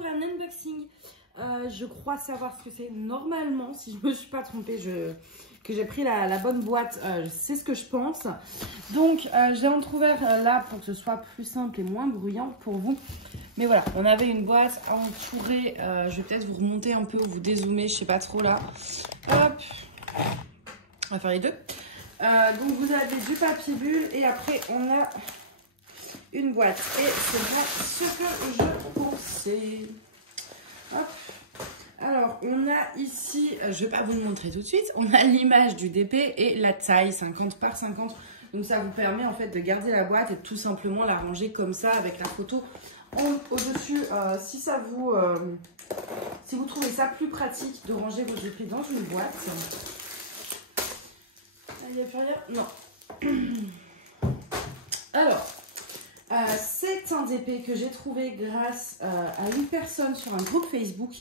pour un unboxing. Je crois savoir ce que c'est. Normalement, si je me suis pas trompée, que j'ai pris la bonne boîte, c'est ce que je pense. Donc, je l'ai entrouvert là pour que ce soit plus simple et moins bruyant pour vous. Mais voilà, on avait une boîte à entourer. Je vais peut-être vous remonter un peu ou vous dézoomer, je sais pas trop là. Hop, on va faire les deux. Donc, vous avez du papier bulle et après, on a une boîte. Et c'est bien ce que je pensais. Hop. Alors, on a ici, je ne vais pas vous le montrer tout de suite, on a l'image du DP et la taille 50 par 50. Donc, ça vous permet en fait de garder la boîte et de tout simplement la ranger comme ça avec la photo au-dessus. Si vous trouvez ça plus pratique de ranger vos DP dans une boîte. Il n'y a plus rien? Non. Alors, c'est un DP que j'ai trouvé grâce à une personne sur un groupe Facebook.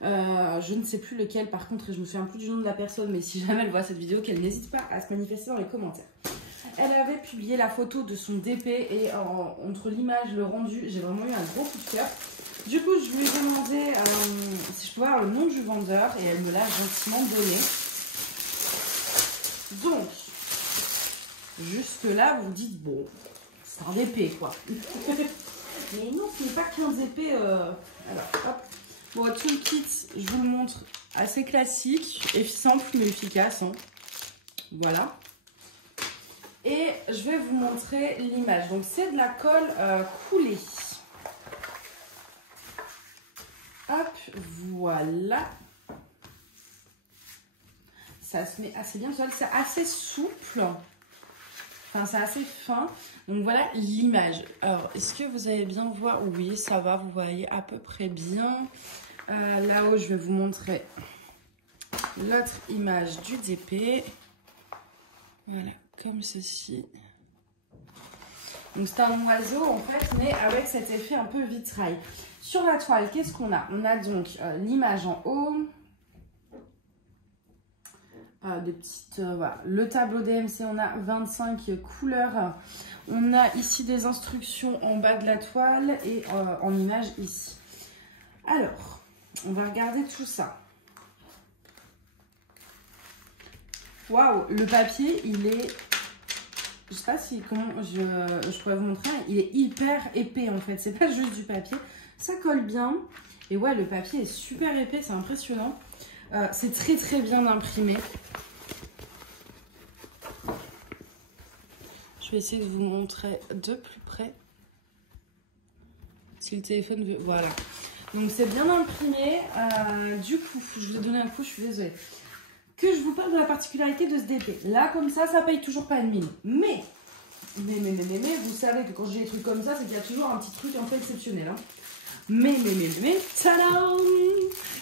Je ne sais plus lequel par contre, et je me souviens plus du nom de la personne, mais si jamais elle voit cette vidéo, qu'elle n'hésite pas à se manifester dans les commentaires. Elle avait publié la photo de son DP et entre l'image et le rendu, j'ai vraiment eu un gros coup de cœur. Du coup, je lui ai demandé si je pouvais avoir le nom du vendeur et elle me l'a gentiment donné. Donc, jusque là, vous dites, bon, c'est un DP quoi. Mais non, ce n'est pas qu'un DP. Alors, hop. Bon, tout le kit, je vous le montre, assez classique et simple mais efficace. Hein. Voilà. Et je vais vous montrer l'image. Donc, c'est de la colle coulée. Hop, voilà. Ça se met assez bien. C'est assez souple. Enfin, c'est assez fin. Donc, voilà l'image. Alors, est-ce que vous allez bien voir? Oui, ça va. Vous voyez à peu près bien. Là-haut, je vais vous montrer l'autre image du DP. Voilà, comme ceci. Donc, c'est un oiseau, en fait, mais avec cet effet un peu vitrail. Sur la toile, qu'est-ce qu'on a? On a donc l'image en haut. De petites, voilà. Le tableau DMC, on a 25 couleurs. On a ici des instructions en bas de la toile et en image ici. Alors, on va regarder tout ça. Waouh, le papier, il est... Je sais pas si comment je pourrais vous montrer. Il est hyper épais en fait. C'est pas juste du papier. Ça colle bien. Et ouais, le papier est super épais. C'est impressionnant. C'est très très bien imprimé. Je vais essayer de vous montrer de plus près. Si le téléphone veut... Voilà. Donc c'est bien imprimé. Du coup, je vous ai donné un coup, je suis désolée. Que je vous parle de la particularité de ce DP. Là, comme ça paye toujours pas une mine. Mais, vous savez que quand j'ai des trucs comme ça, c'est qu'il y a toujours un petit truc un peu exceptionnel. Hein. Mais, tadam!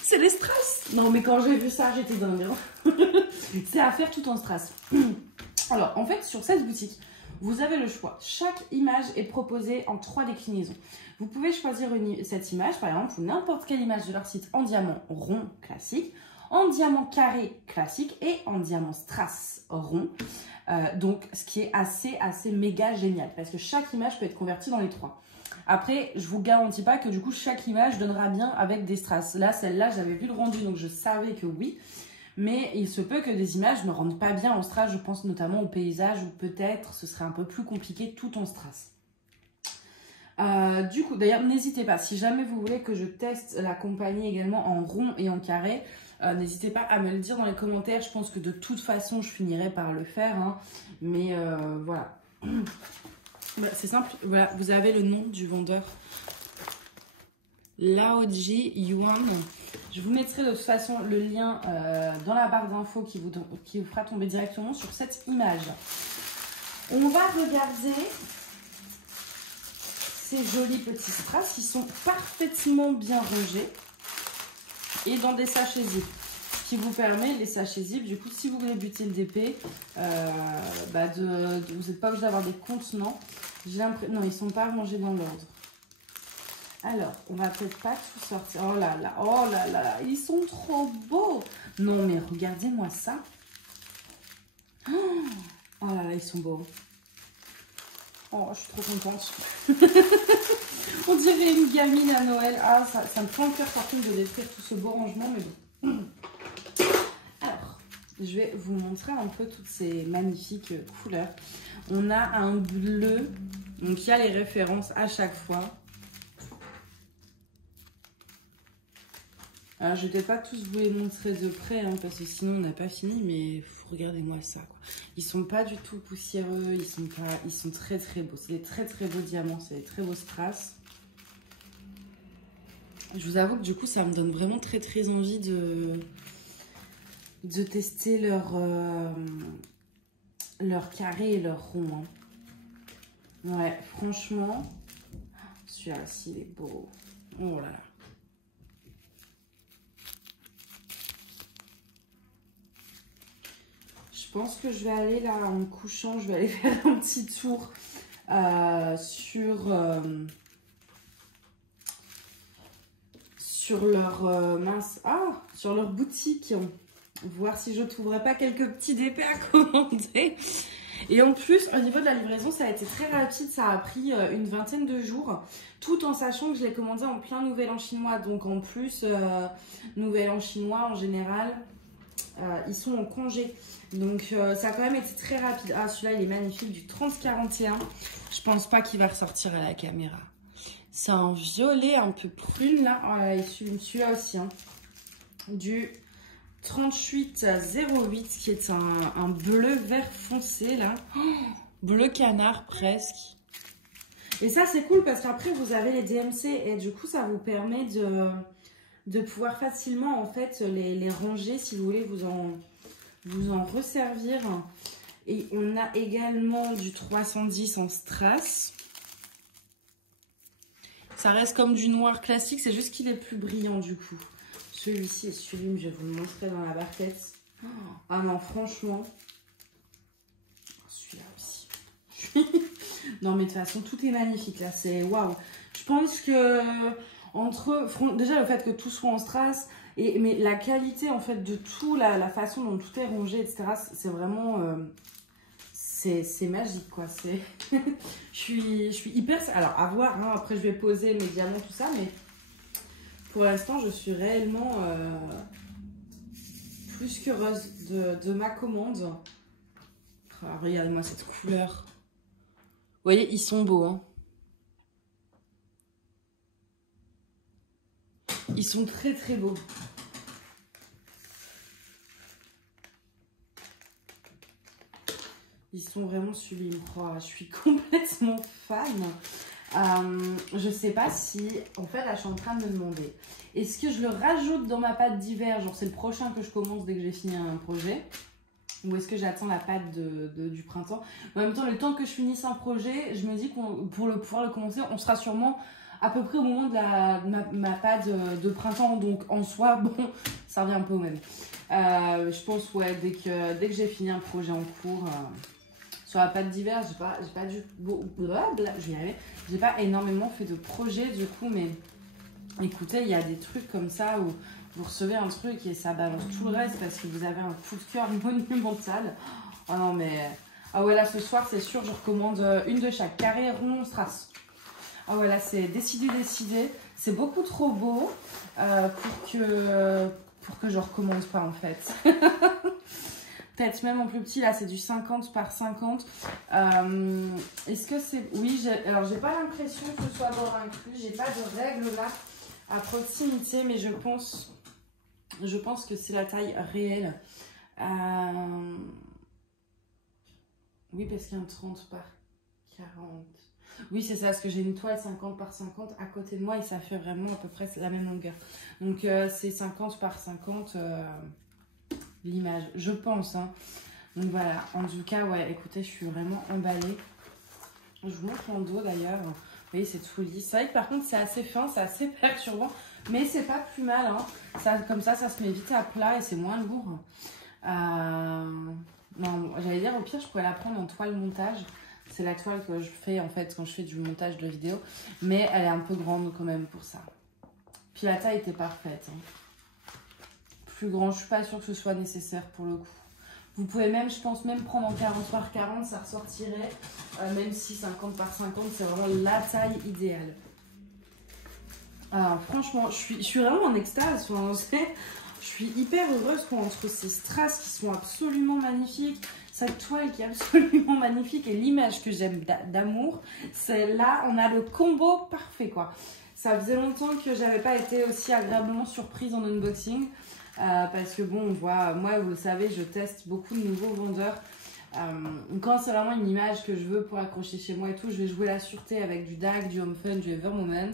C'est les strass. Non, mais quand j'ai vu ça, j'étais dingue. Hein. C'est à faire tout en strass. Alors, en fait, sur cette boutique, vous avez le choix. Chaque image est proposée en 3 déclinaisons. Vous pouvez choisir cette image, par exemple, ou n'importe quelle image de leur site en diamant rond classique, en diamant carré classique et en diamant strass rond. Donc, ce qui est assez méga génial parce que chaque image peut être convertie dans les 3. Après, je vous garantis pas que du coup, chaque image donnera bien avec des strass. Là, celle-là, j'avais vu le rendu, donc je savais que oui. Mais il se peut que des images ne rendent pas bien en strass. Je pense notamment au paysage où peut-être ce serait un peu plus compliqué tout en strass. Du coup, d'ailleurs, n'hésitez pas. Si jamais vous voulez que je teste la compagnie également en rond et en carré, n'hésitez pas à me le dire dans les commentaires. Je pense que de toute façon, je finirai par le faire. Hein. Mais voilà. Bah, c'est simple. Voilà, vous avez le nom du vendeur. Laoji Yuan. Je vous mettrai de toute façon le lien dans la barre d'infos qui vous fera tomber directement sur cette image. On va regarder ces jolis petits strass qui sont parfaitement bien rangés et dans des sachets zip. Ce qui vous permet, les sachets zip, du coup, si vous voulez buter le DP, vous n'êtes pas obligé d'avoir des contenants. Non, ils ne sont pas rangés dans l'ordre. Alors, on va peut-être pas tout sortir. Oh là là, ils sont trop beaux. Non, mais regardez-moi ça. Oh là là, ils sont beaux. Oh, je suis trop contente. On dirait une gamine à Noël. Ah, ça me prend le cœur par contre de détruire tout ce beau rangement, mais bon. Alors, je vais vous montrer un peu toutes ces magnifiques couleurs. On a un bleu, donc il y a les références à chaque fois. Alors, je ne vais pas tous vous les montrer de près, hein, parce que sinon on n'a pas fini, mais regardez-moi ça, quoi. Ils sont pas du tout poussiéreux, ils sont très très beaux. C'est des très très beaux diamants, c'est des très beaux strass. Je vous avoue que du coup, ça me donne vraiment très très envie de tester leur carré et leur rond. Hein. Ouais, franchement, celui-là aussi, il est beau. Oh là là. Je pense que je vais aller là, en me couchant, je vais aller faire un petit tour sur leur sur leur boutique, voir si je trouverai pas quelques petits DP à commander. Et en plus, au niveau de la livraison, ça a été très rapide, ça a pris une vingtaine de jours, tout en sachant que je l'ai commandé en plein Nouvel An chinois. Donc en plus, Nouvel An chinois en général, ils sont en congé. Donc ça a quand même été très rapide. Ah, celui-là, il est magnifique, du 3041. Je pense pas qu'il va ressortir à la caméra. C'est un violet un peu prune là. Oh là, celui-là aussi. Hein. Du 3808 qui est un bleu vert foncé là. Oh, bleu canard presque. Et ça c'est cool parce qu'après vous avez les DMC et du coup ça vous permet de pouvoir facilement en fait les ranger si vous voulez vous en resservir. Et on a également du 310 en strass. Ça reste comme du noir classique, c'est juste qu'il est plus brillant du coup. Celui-ci est sublime, je vais vous le montrer dans la barquette. Ah non, franchement. Celui-là aussi. Non mais de toute façon, tout est magnifique là, c'est waouh. Je pense que déjà le fait que tout soit en strass, mais la qualité en fait de tout, la façon dont tout est rangé, etc. C'est vraiment... c'est magique quoi. je suis hyper... Alors à voir, hein, après je vais poser mes diamants, tout ça, mais pour l'instant je suis réellement plus qu'heureuse de ma commande. Oh, regardez-moi cette couleur. Vous voyez, ils sont beaux. Hein. Ils sont très très beaux. Ils sont vraiment sublimes. Oh, je suis complètement fan. Je sais pas si... En fait, là, je suis en train de me demander. Est-ce que je le rajoute dans ma pâte d'hiver? Genre, c'est le prochain que je commence dès que j'ai fini un projet. Ou est-ce que j'attends la pâte du printemps? En même temps, le temps que je finisse un projet, je me dis pour pouvoir le commencer, on sera sûrement à peu près au moment de ma pâte de printemps. Donc, en soi, bon, ça revient un peu au même. Je pense, ouais, dès que j'ai fini un projet en cours... Sur la pâte d'hiver, j'ai pas énormément fait de projets du coup, mais écoutez, il y a des trucs comme ça où vous recevez un truc et ça balance tout le reste parce que vous avez un coup de cœur monumental. Oh non mais... Ah ouais là ce soir c'est sûr je recommande une de chaque, carré, rond, strass. Ah ouais là c'est décidé. C'est beaucoup trop beau pour que je recommande pas en fait. Peut-être même en plus petit, là c'est du 50 par 50. Est-ce que c'est... Oui, alors j'ai pas l'impression que ce soit bord inclus. J'ai pas de règle là à proximité, mais je pense que c'est la taille réelle. Oui, parce qu'il y a un 30 par 40. Oui, c'est ça, parce que j'ai une toile 50 par 50 à côté de moi et ça fait vraiment à peu près la même longueur. Donc c'est 50 par 50... l'image, je pense. Hein. Donc voilà, en tout cas, ouais, écoutez, je suis vraiment emballée. Je vous montre mon dos d'ailleurs. Vous voyez, c'est tout lisse. C'est vrai que par contre, c'est assez fin, c'est assez perturbant. Mais c'est pas plus mal. Hein. Ça, comme ça se met vite à plat et c'est moins lourd. Non, j'allais dire, au pire, je pourrais la prendre en toile montage. C'est la toile que je fais en fait quand je fais du montage de vidéo. Mais elle est un peu grande quand même pour ça. Puis la taille était parfaite. Hein. Plus grand, je suis pas sûre que ce soit nécessaire pour le coup. Vous pouvez même, je pense, même prendre en 40 par 40, ça ressortirait. Même si 50 par 50, c'est vraiment la taille idéale. Alors, franchement, je suis vraiment en extase. Enfin, je suis hyper heureuse entre ces strass qui sont absolument magnifiques, cette toile qui est absolument magnifique et l'image que j'aime d'amour. C'est là, on a le combo parfait, quoi. Ça faisait longtemps que j'avais pas été aussi agréablement surprise en unboxing. Parce que bon, on voit, moi vous le savez, je teste beaucoup de nouveaux vendeurs. Quand c'est vraiment une image que je veux pour accrocher chez moi et tout, je vais jouer la sûreté avec du DAC, du Home Fun, du Ever Moment.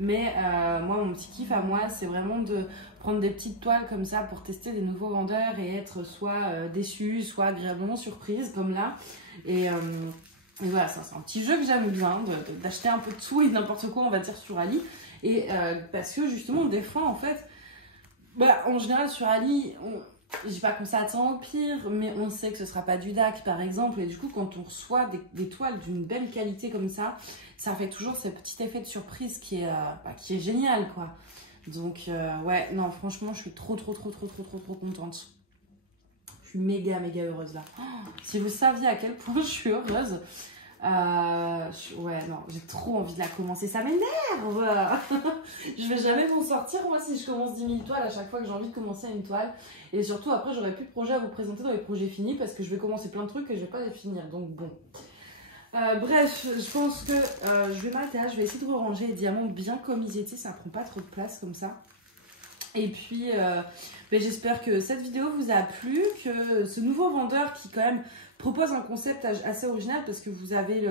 Mais moi, mon petit kiff à moi, c'est vraiment de prendre des petites toiles comme ça pour tester des nouveaux vendeurs et être soit déçue, soit agréablement surprise comme là. Et voilà, ça c'est un petit jeu que j'aime bien, d'acheter un peu de tout et n'importe quoi, on va dire, sur Ali. Et parce que justement, des fois, en fait, bah, en général, sur Ali, je dis pas qu'on s'attend au pire, mais on sait que ce sera pas du DAC, par exemple. Et du coup, quand on reçoit des toiles d'une belle qualité comme ça fait toujours ce petit effet de surprise qui est génial, quoi. Donc, ouais, non, franchement, je suis trop contente. Je suis méga heureuse, là. Oh, si vous saviez à quel point je suis heureuse... ouais, non, j'ai trop envie de la commencer, ça m'énerve. Je vais jamais m'en sortir, moi, si je commence 10 000 toiles à chaque fois que j'ai envie de commencer une toile. Et surtout, après, j'aurai plus de projets à vous présenter dans les projets finis parce que je vais commencer plein de trucs et je vais pas les finir, donc bon. Bref, je pense que je vais m'arrêter là, je vais essayer de ranger les diamants bien comme ils étaient, ça prend pas trop de place comme ça. Et puis, j'espère que cette vidéo vous a plu, que ce nouveau vendeur qui quand même propose un concept assez original parce que vous avez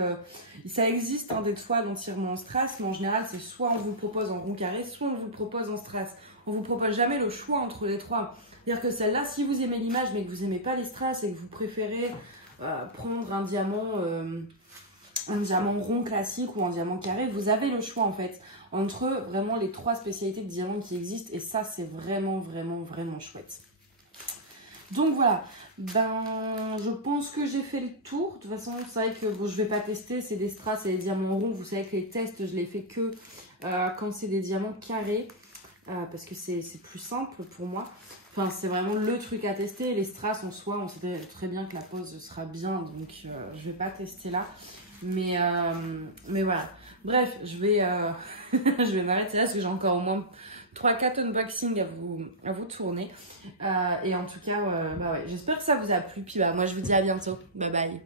ça existe des toiles entièrement en strass, mais en général c'est soit on vous le propose en rond carré, soit on vous le propose en strass. On vous propose jamais le choix entre les trois. C'est-à-dire que celle-là, si vous aimez l'image mais que vous n'aimez pas les strass et que vous préférez prendre un diamant rond classique ou un diamant carré, vous avez le choix en fait entre vraiment les trois spécialités de diamants qui existent et ça c'est vraiment chouette. Donc voilà, je pense que j'ai fait le tour. De toute façon, c'est vrai que bon, je vais pas tester, c'est des strass et des diamants ronds. Vous savez que les tests, je les fais que quand c'est des diamants carrés parce que c'est plus simple pour moi. Enfin, c'est vraiment le truc à tester. Les strass en soi, on sait très bien que la pose sera bien, donc je vais pas tester là. Mais voilà. Bref, je vais m'arrêter là parce que j'ai encore au moins 3-4 unboxings à vous tourner. Et en tout cas, ouais, j'espère que ça vous a plu. Puis moi, je vous dis à bientôt. Bye bye.